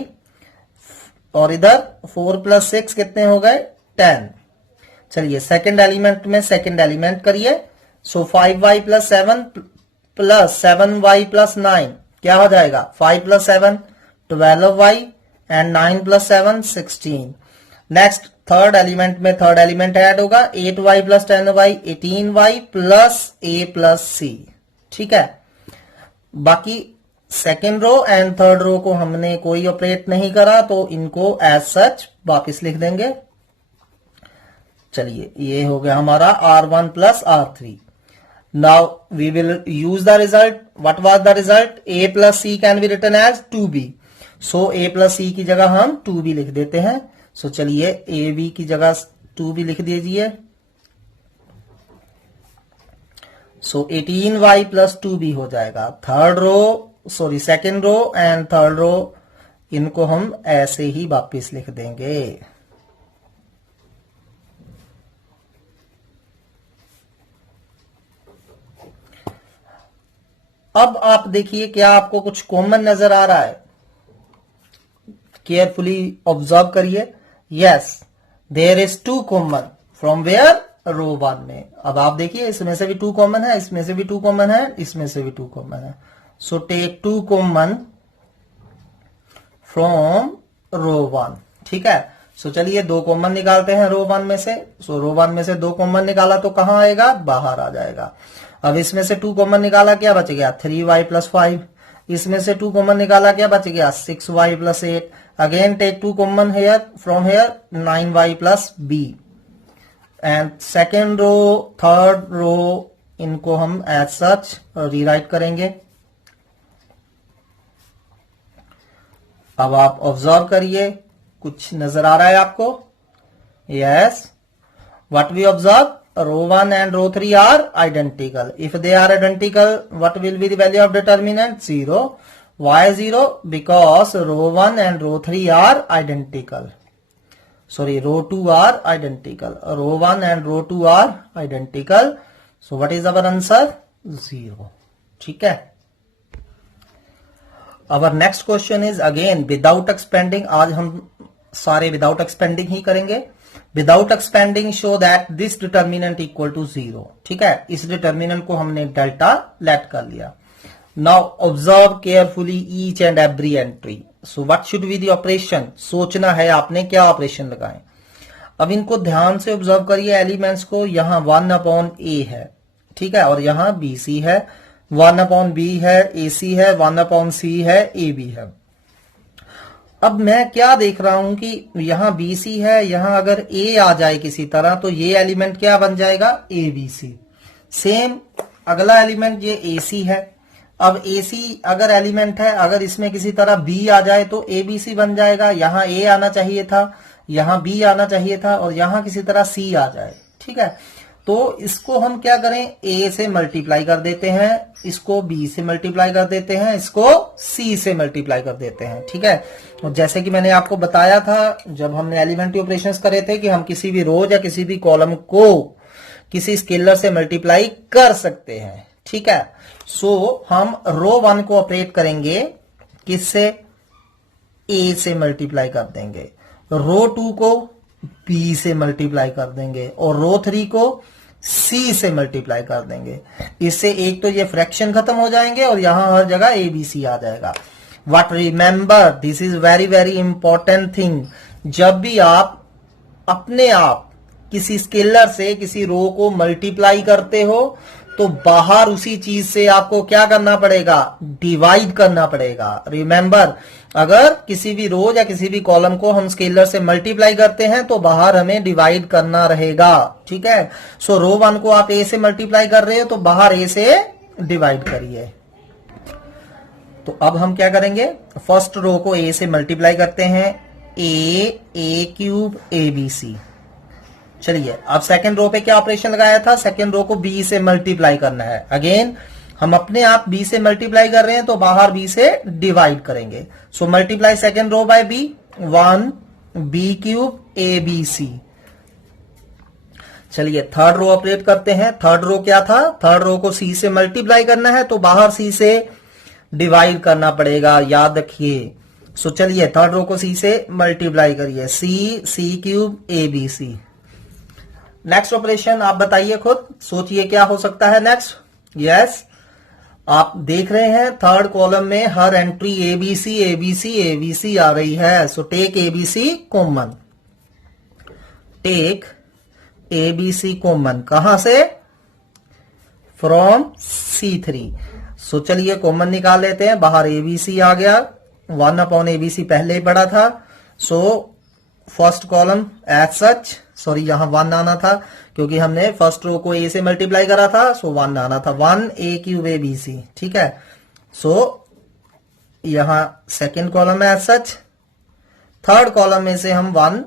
और इधर 4 प्लस 6 कितने हो गए? 10। चलिए सेकंड एलिमेंट में सेकंड एलिमेंट करिए। सो 5y plus 7 plus 7y plus 9 क्या हो जाएगा? 5 plus 7 12y and 9 plus 7 16। Next third element में थर्ड एलिमेंट ऐड होगा, 8y plus 10y 18y plus a plus c। ठीक है, बाकी second row and third row को हमने कोई ऑपरेट नहीं करा तो इनको एज सच वापिस लिख देंगे। चलिए ये हो गया हमारा R1 plus R3। Now we will use the result. What was the result? a plus C can be written as 2b। So a plus C की जगह हम 2b लिख देते हैं। सो चलिए ab की जगह 2b लिख दीजिए। सो 18y प्लस 2b हो जाएगा। Third row sorry second row and third row इनको हम ऐसे ही वापिस लिख देंगे। अब आप देखिए क्या आपको कुछ कॉमन नजर आ रहा है? केयरफुली ऑब्जर्व करिए। Yes, there is 2 common from where? Row 1 में। अब आप देखिए इसमें से भी 2 कॉमन है, इसमें से भी 2 कॉमन है, इसमें से भी 2 कॉमन है। So take 2 common from row 1। ठीक है, सो चलिए 2 कॉमन निकालते हैं रो 1 में से। सो रो 1 में से 2 कॉमन निकाला तो कहां आएगा? बाहर आ जाएगा। अब इसमें से 2 कॉमन निकाला, क्या बच गया? 3y plus 5। इसमें से 2 कॉमन निकाला, क्या बच गया? 6y plus 8। Again take 2 common here from here, 9y plus b। And second row third row इनको हम एज सच रीराइट करेंगे। अब आप ऑब्जर्व करिए, कुछ नजर आ रहा है आपको? Yes, what we observe? Row 1 and row 3 are identical. If they are identical, what will be the value of determinant? 0. Why 0? Because row 1 and row 3 are identical. Sorry, row 2 are identical. Row 1 and row 2 are identical. So what is our answer? 0. ठीक है, our next question is again without expanding। आज हम सारे without expanding ही करेंगे। Without expanding show that this determinant equal to 0। ठीक है, इस डिटर्मिनेंट को हमने डेल्टा लेट कर लिया। Now observe carefully each and every entry. So what should be the operation? सोचना है आपने क्या ऑपरेशन लगाएं। अब इनको ध्यान से ऑब्जर्व करिए एलिमेंट्स को। यहां 1/a है, ठीक है, और यहां bc है, 1/b है, ac है, 1/c है, ab है। अब मैं क्या देख रहा हूं कि यहां BC है, यहां अगर A आ जाए किसी तरह तो ये एलिमेंट क्या बन जाएगा? ABC। सेम अगला एलिमेंट ये AC है, अब AC अगर एलिमेंट है, अगर इसमें किसी तरह B आ जाए तो ABC बन जाएगा। यहां A आना चाहिए था, यहां B आना चाहिए था, और यहां किसी तरह C आ जाए। ठीक है, तो इसको हम क्या करें, A से मल्टीप्लाई कर देते हैं, इसको B से मल्टीप्लाई कर देते हैं, इसको C से मल्टीप्लाई कर देते हैं। ठीक है, और जैसे कि मैंने आपको बताया था जब हमने एलिमेंट्री ऑपरेशंस करे थे कि हम किसी भी रो या किसी भी कॉलम को किसी स्केलर से मल्टीप्लाई कर सकते हैं। ठीक है, सो हम रो 1 को ऑपरेट करेंगे किससे, A से मल्टीप्लाई कर देंगे, रो 2 को B से मल्टीप्लाई कर देंगे, और रो 3 को C से मल्टीप्लाई कर देंगे। इससे एक तो ये फ्रैक्शन खत्म हो जाएंगे और यहां हर जगह ABC आ जाएगा। But remember, this is very very important thing, जब भी आप अपने आप किसी स्केलर से किसी रो को मल्टीप्लाई करते हो तो बाहर उसी चीज से आपको क्या करना पड़ेगा, डिवाइड करना पड़ेगा। रिमेंबर, अगर किसी भी रो या किसी भी कॉलम को हम स्केलर से मल्टीप्लाई करते हैं तो बाहर हमें डिवाइड करना रहेगा। ठीक है, सो रो 1 को आप A से मल्टीप्लाई कर रहे हो तो बाहर A से डिवाइड करिए। तो अब हम क्या करेंगे, फर्स्ट रो को A से मल्टीप्लाई करते हैं, A क्यूब ABC। चलिए, अब सेकंड रो पे क्या ऑपरेशन लगाया था, सेकंड रो को B से मल्टीप्लाई करना है। अगेन हम अपने आप B से मल्टीप्लाई कर रहे हैं तो बाहर B से डिवाइड करेंगे। So multiply second row by B, 1 B cube ABC। चलिए थर्ड रो ऑपरेट करते हैं। थर्ड रो क्या था, थर्ड रो को C से मल्टीप्लाई करना है तो बाहर C से डिवाइड करना पड़ेगा, याद रखिए। सो चलिए थर्ड रो को C से मल्टीप्लाई करिए, C cube ABC। Next operation आप बताइए, खुद सोचिए क्या हो सकता है नेक्स्ट। यस, आप देख रहे हैं थर्ड कॉलम में हर एंट्री ABC आ रही है। So take ABC common, take ABC common, कहां से, फ्रॉम C3। सो चलिए कॉमन निकाल लेते हैं, बाहर ABC आ गया, 1/ABC पहले ही पड़ा था। So first column as such, sorry यहां 1 आना था क्योंकि हमने फर्स्ट रो को A से मल्टीप्लाई करा था, सो 1 आना था, 1 A क्यूब ABC। ठीक है, सो यहां सेकेंड कॉलम है एज सच। थर्ड कॉलम में से हम 1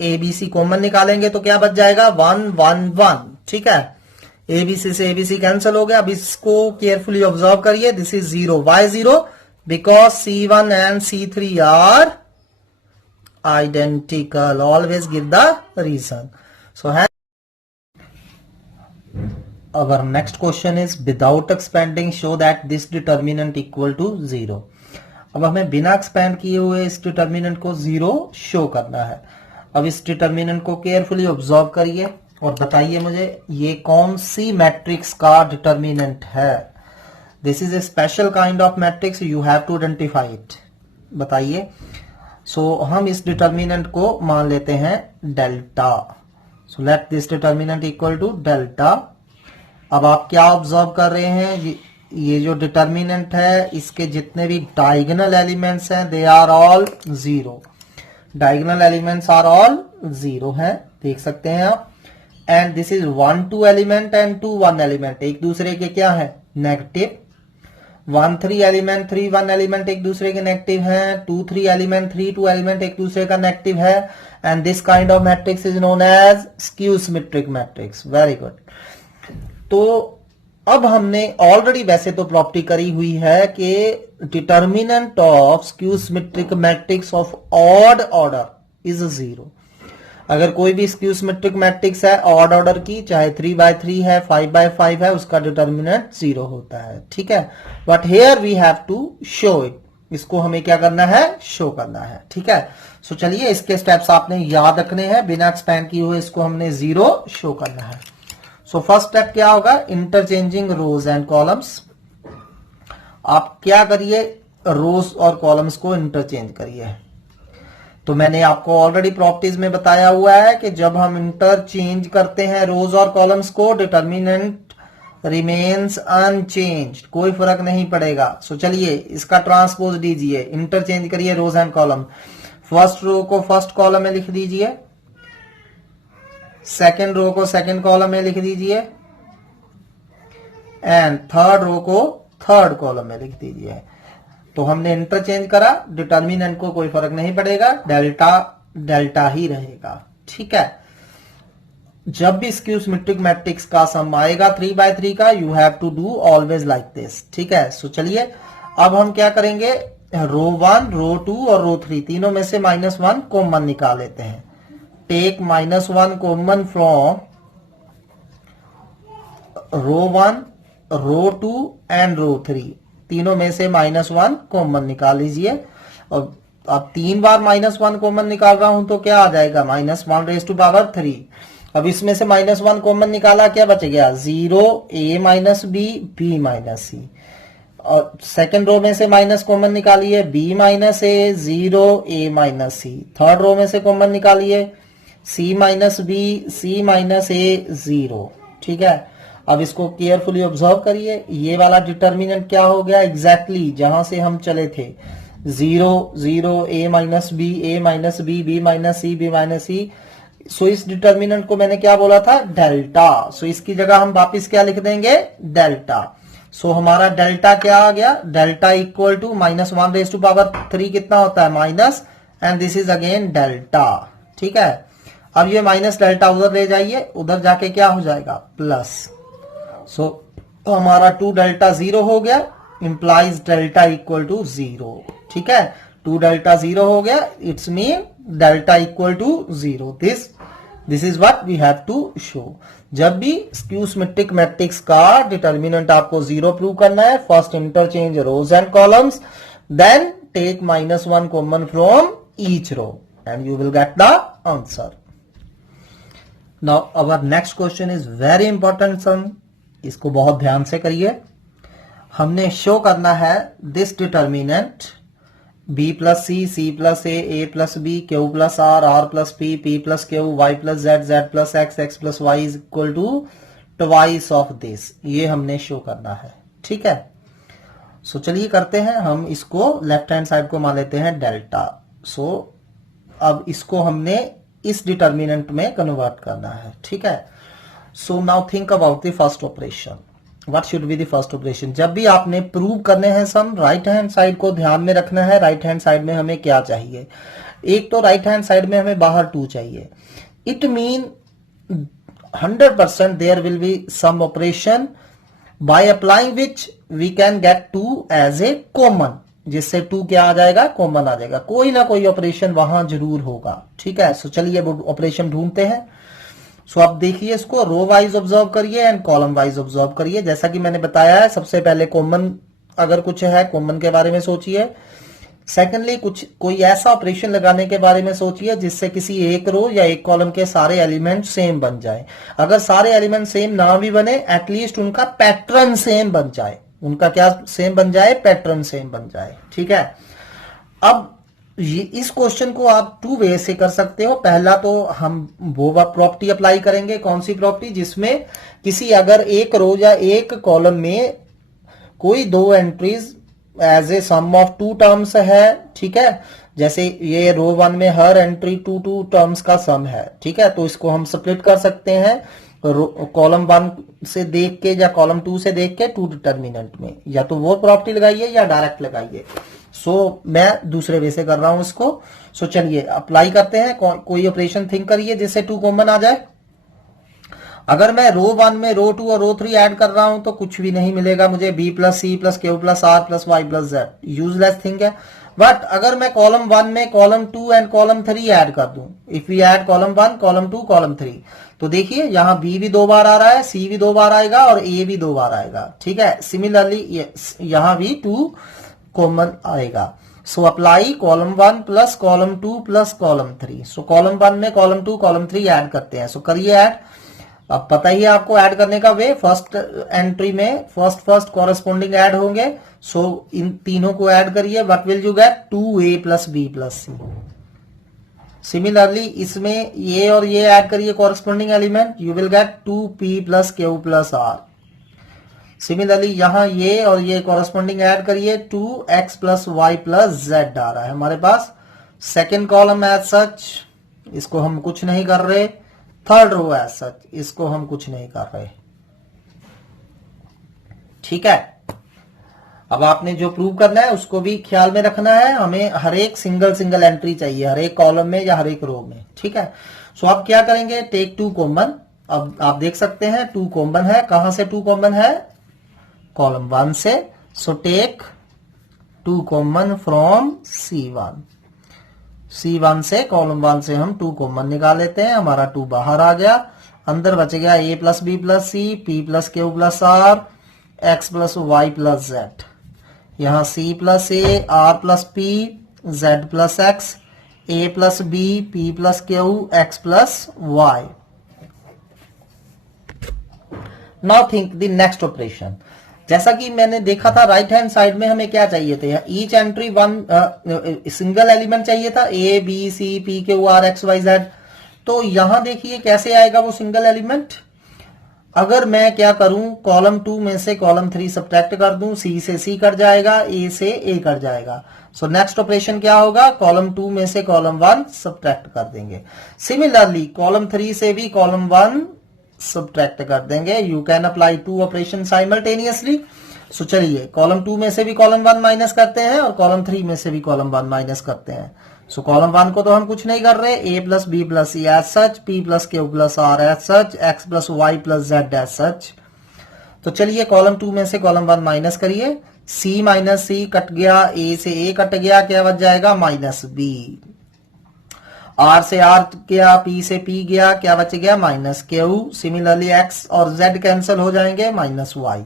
ABC कॉमन निकालेंगे तो क्या बच जाएगा, 1 1 1। ठीक है, ABC से ABC कैंसिल हो गया। अब इसको केयरफुली ऑब्जर्व करिए, this is 0। Why 0, because C1 and C3 are identical, always give the reason. So our next question is without expanding show that this determinant equal to 0। अब हमें बिना expand किए हुए इस डिटर्मिनेंट को 0 शो करना है। अब इस डिटर्मिनेंट को केयरफुली ऑब्जर्व करिए और बताइए मुझे ये कौन सी मैट्रिक्स का डिटर्मिनेंट है। This is a special kind of matrix, you have to identify it. बताइए। सो हम इस डिटर्मिनेंट को मान लेते हैं delta. So let this determinant equal to delta. अब आप क्या ऑब्जर्व कर रहे हैं, ये जो डिटर्मिनेंट है इसके जितने भी डायगोनल एलिमेंट्स हैं they are all 0। Diagonal elements are all 0 हैं, देख सकते हैं आप। And this is 1 2 element and 2 1 element, एक दूसरे के क्या है, नेगेटिव। 1 3 एलिमेंट 3 1 एलिमेंट एक दूसरे के नेगेटिव हैं। 2 3 एलिमेंट 3 2 एलिमेंट एक दूसरे का नेगेटिव है। And this kind of matrix is known as skew symmetric matrix. Very good. तो अब हमने ऑलरेडी वैसे तो प्रॉपर्टी करी हुई है कि determinant of skew symmetric matrix of odd order is 0। अगर कोई भी स्क्यू सिमेट्रिक मैट्रिक्स है ऑड ऑर्डर की, चाहे 3/3 है 5/5 है, उसका डिटर्मिनेंट 0 होता है। ठीक है, but here we have to show it, इसको हमें क्या करना है, शो करना है। ठीक है, सो चलिए इसके स्टेप्स आपने याद रखने हैं, बिना एक्सपैंड किए हुए इसको हमने 0 शो करना है। सो फर्स्ट स्टेप क्या होगा, इंटरचेंजिंग रोज एंड कॉलम्स। आप क्या करिए, रोज और कॉलम्स को इंटरचेंज करिए। तो मैंने आपको ऑलरेडी प्रॉपर्टीज में बताया हुआ है कि जब हम इंटरचेंज करते हैं रोज और कॉलम्स को, डिटर्मिनेंट रिमेन्स अनचेंज्ड, कोई फर्क नहीं पड़ेगा। सो चलिए इसका ट्रांसपोज दीजिए, इंटरचेंज करिए रोज एंड कॉलम। फर्स्ट रो को फर्स्ट कॉलम में लिख दीजिए, सेकेंड रो को सेकेंड कॉलम में लिख दीजिए, एंड थर्ड रो को थर्ड कॉलम में लिख दीजिए। तो हमने इंटरचेंज करा, डिटर्मिनेंट को कोई फर्क नहीं पड़ेगा, डेल्टा डेल्टा ही रहेगा। ठीक है, जब भी स्क्यू सिमेट्रिक मैट्रिक्स का सम आएगा 3/3 का, you have to do always like this. ठीक है, सो चलिए अब हम क्या करेंगे, रो 1, रो 2 और रो 3 तीनों में से -1 कॉमन निकाल लेते हैं। Take -1 common from row 1, row 2 and row 3, तीनों में से -1 कॉमन निकाल लीजिए। और अब 3 बार -1 कॉमन निकाल रहा हूं तो क्या आ जाएगा, -1⁻3। अब इसमें से -1 कॉमन निकाला, क्या बच गया, 0, a - b, b - c। और सेकंड रो में से माइनस कॉमन निकालिए, b - a, 0, a - c। थर्ड रो में से कॉमन निकालिए, c - b, c - a, 0। ठीक है, अब इसको केयरफुली ऑब्जर्व करिए, ये वाला डिटर्मिनेंट क्या हो गया, एग्जैक्टली जहां से हम चले थे, 0, 0, a - b, a - b, b - c, b - c। सो इस डिटर्मिनेंट को मैंने क्या बोला था, डेल्टा। सो इसकी जगह हम वापिस क्या लिख देंगे, डेल्टा। सो हमारा डेल्टा क्या आ गया, डेल्टा इक्वल टू -1⁻3 कितना होता है, minus, and this is again delta. ठीक है, अब ये माइनस डेल्टा उधर ले जाइए, उधर जाके क्या हो जाएगा, प्लस। सो हमारा 2 डेल्टा 0 हो गया, इंप्लाइज डेल्टा इक्वल टू 0। ठीक है, 2 डेल्टा 0 हो गया, it's mean delta equal to 0। This is what we have to show. जब भी स्क्यू सिमेट्रिक मैट्रिक्स का डिटर्मिनेंट आपको 0 प्रूव करना है, first interchange rows and columns, then take -1 common from each row and you will get the answer. Now our next question is very important sum, इसको बहुत ध्यान से करिए। हमने शो करना है this determinant b + c, c + a + b, q + r + p, p + q, y + z, z + x, x + y is equal to twice of this। ये हमने शो करना है। ठीक है, सो चलिए करते हैं, हम इसको लेफ्ट हैंड साइड को मान लेते हैं डेल्टा। सो अब इसको हमने इस डिटर्मिनेंट में कन्वर्ट करना है। ठीक है, so now think about the first operation. What should be the first operation, जब भी आपने प्रूव करने हैं सम, राइट हैंड साइड को ध्यान में रखना है। राइट हैंड साइड में हमें क्या चाहिए, एक तो राइट हैंड साइड में हमें बाहर 2 चाहिए। It mean 100% there will be some operation by applying which we can get 2 as a common, जिससे 2 क्या आ जाएगा, कॉमन आ जाएगा। कोई ना कोई ऑपरेशन वहां जरूर होगा। ठीक है, सो चलिए ऑपरेशन ढूंढते हैं। सो आप देखिए, इसको रो वाइज ऑब्जर्व करिए एंड कॉलम वाइज ऑब्जर्व करिए। जैसा कि मैंने बताया है, सबसे पहले कॉमन अगर कुछ है, कॉमन के बारे में सोचिए। सेकेंडली कोई ऐसा ऑपरेशन लगाने के बारे में सोचिए जिससे किसी एक रो या एक कॉलम के सारे एलिमेंट सेम बन जाए। अगर सारे एलिमेंट सेम ना भी बने, एटलीस्ट उनका पैटर्न सेम बन जाए। उनका क्या सेम बन जाए, पैटर्न सेम बन जाए। ठीक है, अब इस क्वेश्चन को आप 2 वे से कर सकते हो। पहला तो हम वो प्रॉपर्टी अप्लाई करेंगे, कौन सी प्रॉपर्टी, जिसमें किसी अगर एक रो या एक कॉलम में कोई 2 entries as a sum of 2 terms है। ठीक है, जैसे ये रो 1 में हर एंट्री 2 टर्म्स का सम है। ठीक है, तो इसको हम स्प्लिट कर सकते हैं कॉलम 1 से देख के या कॉलम 2 से देख के 2 डिटर्मिनेंट में, या तो वो प्रॉपर्टी लगाइए या डायरेक्ट लगाइए। सो मैं दूसरे वे से कर रहा हूं इसको। सो चलिए अप्लाई करते हैं, कोई ऑपरेशन थिंक करिए जिससे 2 कॉमन आ जाए। अगर मैं रो 1 में रो 2 और रो 3 ऐड कर रहा हूं तो कुछ भी नहीं मिलेगा मुझे, b + c + q + r + y + z, useless thing है। बट अगर मैं कॉलम 1 में कॉलम 2 एंड कॉलम 3 ऐड कर दूं, if we add column 1, column 2, column 3, तो देखिए यहां b भी 2 बार आ रहा है, c भी 2 बार आएगा और a भी 2 बार आएगा। ठीक है, सिमिलरली यहां भी 2 कॉमन आएगा। So apply column 1 + column 2 + column 3। सो कॉलम 1 में कॉलम 2, कॉलम 3 ऐड करते हैं। सो करिए ऐड। अब पता ही है आपको ऐड करने का वे, फर्स्ट एंट्री में फर्स्ट कॉरेस्पॉन्डिंग ऐड होंगे। सो इन तीनों को ऐड करिए, what will you gate, 2a + b + c। Similarly इसमें ये और ये ऐड करिए corresponding element, you will gate 2p + q + r। Similarly यहां ये और ये कॉरेस्पॉन्डिंग ऐड करिए, 2x + y + z आ रहा है हमारे पास। सेकेंड कॉलम एज सच, इसको हम कुछ नहीं कर रहे। थर्ड रो एज सच, इसको हम कुछ नहीं कर रहे। ठीक है, अब आपने जो प्रूव करना है उसको भी ख्याल में रखना है, हमें हर एक सिंगल सिंगल एंट्री चाहिए, हर एक कॉलम में या हर एक रो में, ठीक है। सो आप क्या करेंगे, टेक 2 कॉमन। अब आप देख सकते हैं 2 कॉमन है, कहां से 2 कॉमन है, कॉलम 1 से। So take 2 common from C1, C1 से, कॉलम 1 से हम 2 कॉमन निकाल लेते हैं, हमारा 2 बाहर आ गया, अंदर बच गया a plus B plus c, p plus q plus r, x plus y plus z. यहां c plus a, r plus p, z plus x, a plus b, p plus q, x plus y. Now think the next operation. जैसा कि मैंने देखा था right hand side में हमें क्या चाहिए थे, each entry one single element चाहिए था, a b c p q r x y z। तो यहां देखिए कैसे आएगा वो सिंगल एलिमेंट। अगर मैं क्या करूं, कॉलम 2 में से कॉलम 3 सब्ट्रैक्ट कर दूं, C से C कट जाएगा, A से A कट जाएगा। सो नेक्स्ट ऑपरेशन क्या होगा, कॉलम 2 में से कॉलम 1 सब्ट्रैक्ट कर देंगे। सिमिलरली कॉलम 3 से भी कॉलम 1 सब्ट्रैक्ट कर देंगे। You can apply 2 operation simultaneously. So चलिए कॉलम 2 में से भी कॉलम 1 माइनस करते हैं और कॉलम 3 में से भी कॉलम 1 माइनस करते हैं। सो कॉलम 1 को तो हम कुछ नहीं कर रहे, a plus B plus c as such, p plus q plus r as such, x plus y plus z as such. तो चलिए कॉलम 2 में से कॉलम 1 माइनस करिए, c माइनस सी कट गया, a से a कट गया, क्या बच जाएगा माइनस b, r से r गया, p से p गया, क्या बच गया माइनस q। सिमिलरली x और z कैंसिल हो जाएंगे, माइनस y।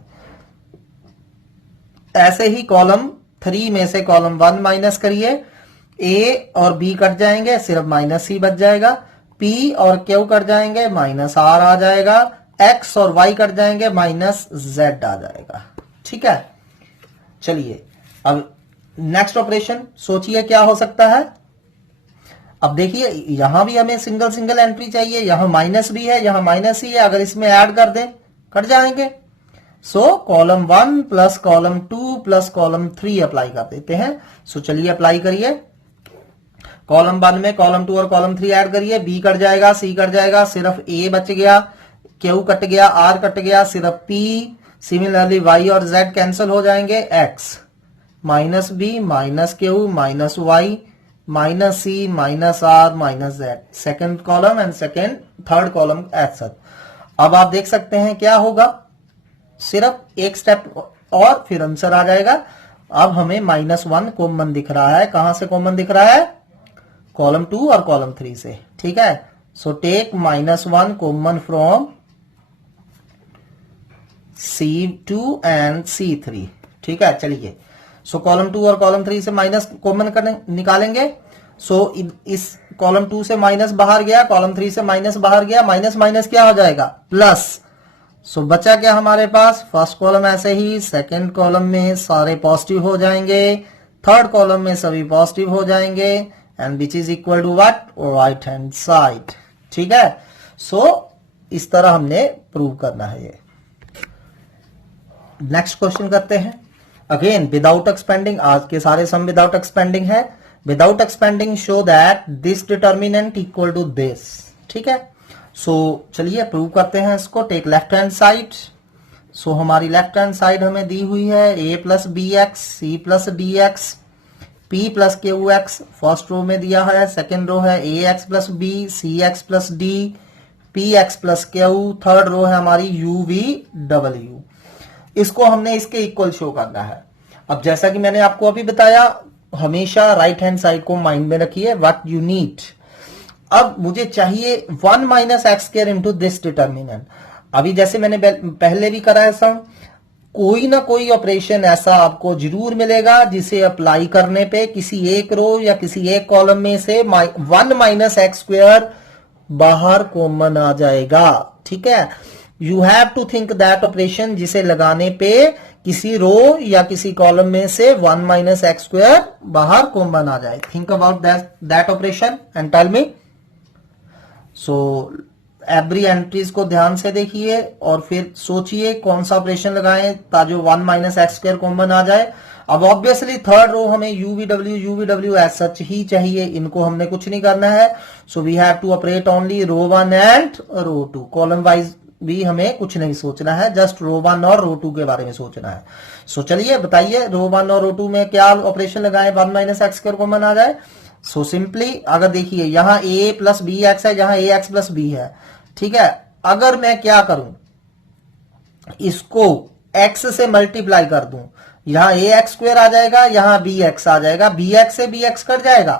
ऐसे ही कॉलम 3 में से कॉलम 1 माइनस करिए, a और b कट जाएंगे, सिर्फ माइनस c बच जाएगा, p और q कट जाएंगे, माइनस r आ जाएगा, x और y कट जाएंगे, माइनस z आ जाएगा, ठीक है। चलिए अब नेक्स्ट ऑपरेशन सोचिए क्या हो सकता है। अब देखिए यहां भी हमें सिंगल सिंगल एंट्री चाहिए, यहां माइनस भी है, यहां माइनस ही है, अगर इसमें ऐड कर दें कट जाएंगे। सो column 1 plus column 2 plus column 3 apply कर देते हैं। सो चलिए अप्लाई करिए, कॉलम 1 में कॉलम 2 और कॉलम 3 ऐड करिए, b कट जाएगा, c कट जाएगा, सिर्फ a बच गया, q कट गया, r कट गया, सिर्फ p। सिमिलरली y और z कैंसिल हो जाएंगे, x minus b minus q minus y minus c minus r minus z। Second column and third column as such. अब आप देख सकते हैं क्या होगा, सिर्फ एक स्टेप और फिर आंसर आ जाएगा। अब हमें -1 कॉमन दिख रहा है, कहां से कॉमन दिख रहा है, कॉलम 2 और कॉलम 3 से, ठीक है। So take -1 common from C2 and C3, ठीक है। चलिए सो कॉलम 2 और कॉलम 3 से माइनस कॉमन निकालेंगे। सो इस कॉलम 2 से माइनस बाहर गया, कॉलम 3 से माइनस बाहर गया, माइनस माइनस क्या हो जाएगा प्लस। सो बचा क्या हमारे पास, फर्स्ट कॉलम ऐसे ही, सेकेंड कॉलम में सारे पॉजिटिव हो जाएंगे, थर्ड कॉलम में सभी पॉजिटिव हो जाएंगे, and which is equal to what, right hand side, ठीक है। सो इस तरह हमने प्रूव करना है ये। नेक्स्ट क्वेश्चन करते हैं, अगेन विदाउट एक्सपेंडिंग। आज के सारे सम विदाउट एक्सपेंडिंग है। Without expanding show that this determinant equal to this, ठीक है। सो चलिए प्रूव करते हैं इसको। Take left hand side. So हमारी लेफ्ट हैंड साइड हमें दी हुई है a plus B X, C plus D X, p plus Q X, first row में दिया है, सेकेंड रो है a X plus B, C x plus D, p X plus Q, third row है हमारी u v w। इसको हमने इसके equal show करना है। अब जैसा कि मैंने आपको अभी बताया, हमेशा राइट हैंड साइड को माइंड में रखिए, व्हाट यू नीड। अब मुझे चाहिए 1 minus x square into this determinant. अभी जैसे मैंने पहले भी करा ऐसा, कोई ना कोई ऑपरेशन ऐसा आपको जरूर मिलेगा जिसे अप्लाई करने पे किसी एक रो या किसी एक कॉलम में से 1 माइनस एक्स स्क्वायर बाहर कॉमन आ जाएगा, ठीक है। You have to think that operation जिसे लगाने पे किसी रो या किसी कॉलम में से 1 माइनस एक्स स्क्वायर बाहर कॉमन आ जाए। Think about that operation and tell me. So every entries को ध्यान से देखिए और फिर सोचिए कौन सा ऑपरेशन लगाएं ताकि 1 माइनस एक्स स्क्वायर कॉमन आ जाए। अब ऑब्वियसली थर्ड रो हमें यूवीडब्ल्यू एज सच ही चाहिए, इनको हमने कुछ नहीं करना है। So we have to operate only row 1 and row 2, column wise भी हमें कुछ नहीं सोचना है, जस्ट रो 1 और रो 2 के बारे में सोचना है। सो चलिए बताइए रो 1 और रो 2 में क्या ऑपरेशन लगाएं 1 माइनस एक्स स्क्वायर कॉमन आ जाए। सो सिंपली अगर देखिए यहां ए प्लस बी एक्स है, यहां ए एक्स प्लस बी है, ठीक है। अगर मैं क्या करूं, इसको x से मल्टीप्लाई कर दूं, यहां ए एक्स स्क्वायर आ जाएगा, यहां बी एक्स आ जाएगा, बी एक्स से बी एक्स कट जाएगा,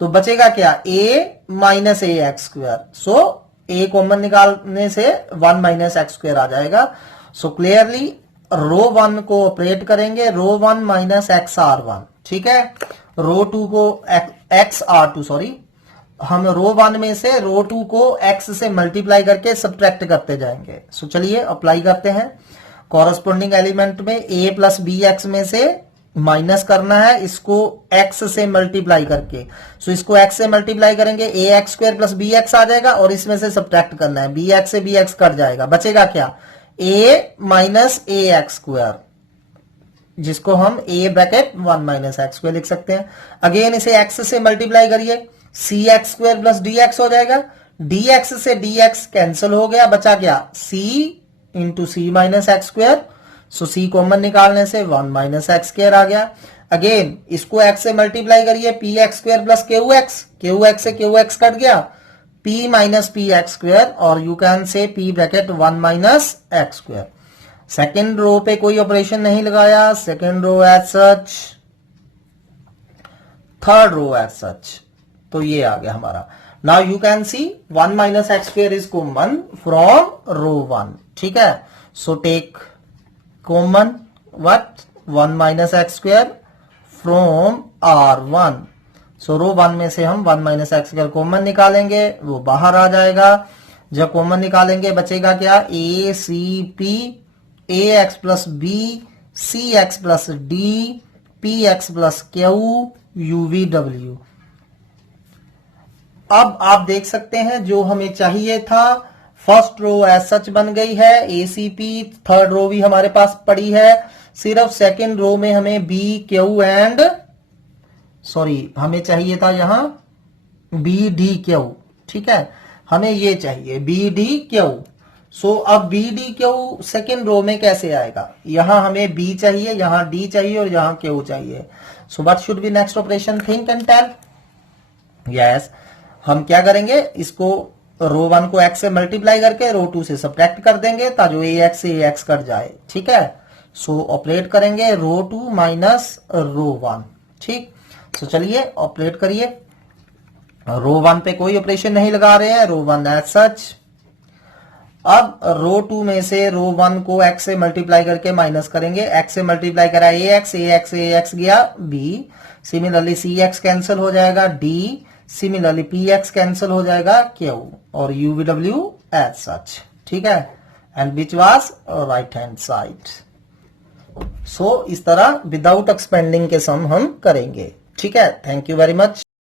तो बचेगा क्या, a minus A X square. So a common निकालने से 1 माइनस एक्स स्क्वायर आ जाएगा। सो क्लियरली रो 1 को ऑपरेट करेंगे, रो 1 माइनस एक्स आर 1, ठीक है। रो 2 को एक्स आर 2, सॉरी, हम रो 1 में से रो 2 को x से मल्टीप्लाई करके सब्ट्रैक्ट करते जाएंगे। सो चलिए अप्लाई करते हैं। कॉरस्पॉन्डिंग एलिमेंट में a प्लस बी एक्स में से माइनस करना है, इसको x से मल्टीप्लाई करके। सो इसको x से मल्टीप्लाई करेंगे, A X square plus B X आ जाएगा, और इसमें से सब्ट्रैक्ट करना है, बी एक्स से बी एक्स कट जाएगा, बचेगा क्या, a minus A X square, जिसको हम a bracket 1 minus x square लिख सकते हैं। अगेन इसे x से मल्टीप्लाई करिए, C X square plus D X हो जाएगा, डी एक्स से डी एक्स कैंसिल हो गया, बचा क्या, c इंटू सी minus x square. So c common निकालने से 1 माइनस एक्स स्क्वायर आ गया। अगेन इसको x से मल्टीप्लाई करिए, p x square plus Q x से क्यू एक्स कट गया, p minus p x square, और you can say p bracket 1 minus x square. Second row पे कोई ऑपरेशन नहीं लगाया, second row as such, third row as such, तो ये आ गया हमारा। Now you can see 1 minus x square is common from row 1, ठीक है। So take common what, 1 minus x square from R1। सो रो 1 में से हम 1 माइनस एक्स स्क्वायर कॉमन निकालेंगे, वो बाहर आ जाएगा। जब कॉमन निकालेंगे बचेगा क्या, a c p, a x plus B, C x plus d, p x plus q, u v डब्ल्यू। अब आप देख सकते हैं जो हमें चाहिए था, फर्स्ट रो एज सच बन गई है, एसीपी, थर्ड रो भी हमारे पास पड़ी है। सिर्फ सेकेंड रो में हमें बी क्यू एंड, सॉरी हमें चाहिए था यहां बी डी क्यू, ठीक है, हमें ये चाहिए बी डी क्यू। सो अब b d q second row में कैसे आएगा, यहां हमें बी चाहिए, यहां डी चाहिए और यहां क्यू चाहिए। So what should be next operation, think and tell. Yes, हम क्या करेंगे, इसको रो 1 को x से मल्टीप्लाई करके रो 2 से सब्ट्रैक्ट कर देंगे, ताकि ए एक्स से ए एक्स कट जाए, ठीक है। सो ऑपरेट करेंगे रो 2 माइनस रो 1, ठीक। सो चलिए ऑपरेट करिए, रो 1 पे कोई ऑपरेशन नहीं लगा रहे हैं, रो 1 एज सच। अब रो 2 में से रो 1 को x से मल्टीप्लाई करके माइनस करेंगे, x से मल्टीप्लाई करा ए एक्स गया b, similarly c x cancel हो जाएगा, d, similarly p x cancel हो जाएगा, क्यू, और यू वी डब्ल्यू एज सच, ठीक है, and which was right hand side. So इस तरह विदाउट एक्सपेंडिंग के सम हम करेंगे, ठीक है। Thank you very much.